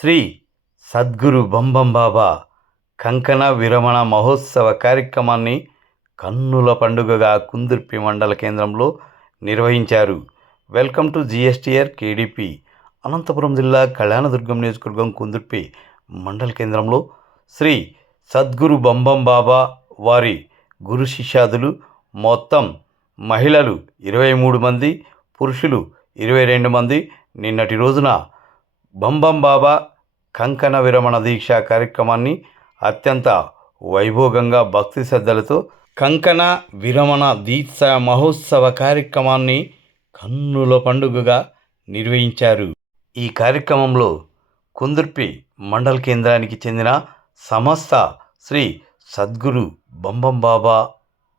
శ్రీ సద్గురు బొంబం బాబా కంకణ విరమణ మహోత్సవ కార్యక్రమాన్ని కన్నుల పండుగగా కుందుర్పి మండల కేంద్రంలో నిర్వహించారు. Welcome to GSTR KDP Anantapur జిల్లా కళ్యాణదుర్గం నియోజకవర్గం కుందుర్పి మండల కేంద్రంలో శ్రీ సద్గురు బొంబం బాబా వారి గురు శిష్యాదులు మొత్తం మహిళలు ఇరవై మూడు మంది పురుషులు ఇరవై రెండు మంది. నిన్నటి రోజున బంబం బాబా కంకణ విరమణ దీక్ష కార్యక్రమాన్ని అత్యంత వైభోగంగా భక్తి శ్రద్ధలతో కంకణ విరమణ దీక్ష మహోత్సవ కార్యక్రమాన్ని కన్నుల పండుగగా నిర్వహించారు. ఈ కార్యక్రమంలో కుందుర్పి మండల కేంద్రానికి చెందిన సమస్త శ్రీ సద్గురు బంబం బాబా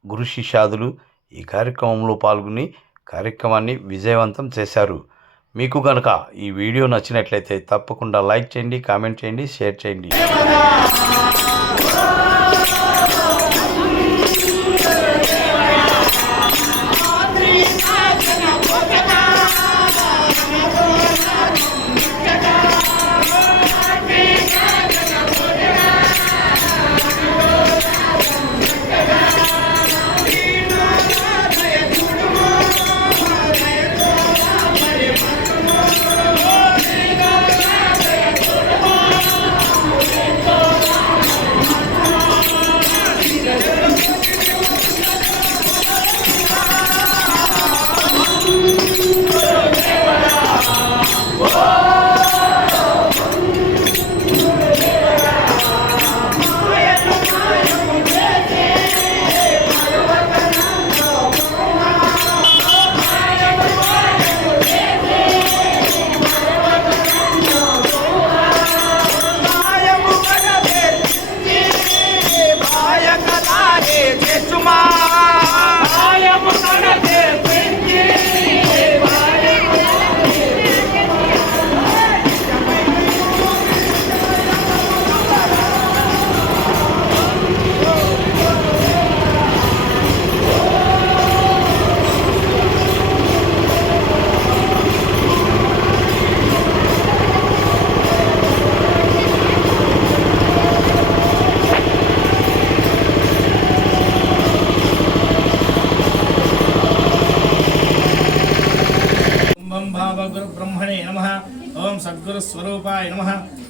గురు శిష్యాదులు ఈ కార్యక్రమంలో పాల్గొని కార్యక్రమాన్ని విజయవంతం చేశారు. మీకు కనుక ఈ వీడియో నచ్చినట్లయితే తప్పకుండా లైక్ చేయండి కామెంట్ చేయండి షేర్ చేయండి. ఓం భావగురు బ్రహ్మణే నమ ఓం సద్గురు స్వరూపాయ నమ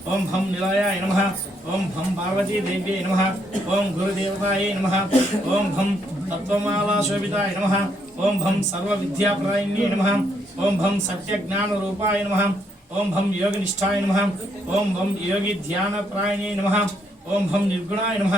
ఓం భం నిలయాయ నమ ఓం భం పార్వతీ దేవ్యై నమ ఓం గురుదేవతాయ నమ ఓం భం తత్వమాలాశోభితాయ నమ ఓం భం సర్వ విద్యాప్రాయిణ్యే నమ ఓం భం సత్యజ్ఞాన రూపాయ నమ ఓం భం యోగనిష్టాయ నమ ఓం భం యోగి ధ్యాన ప్రాయణే నమ ఓం భం నిర్గుణాయ నమ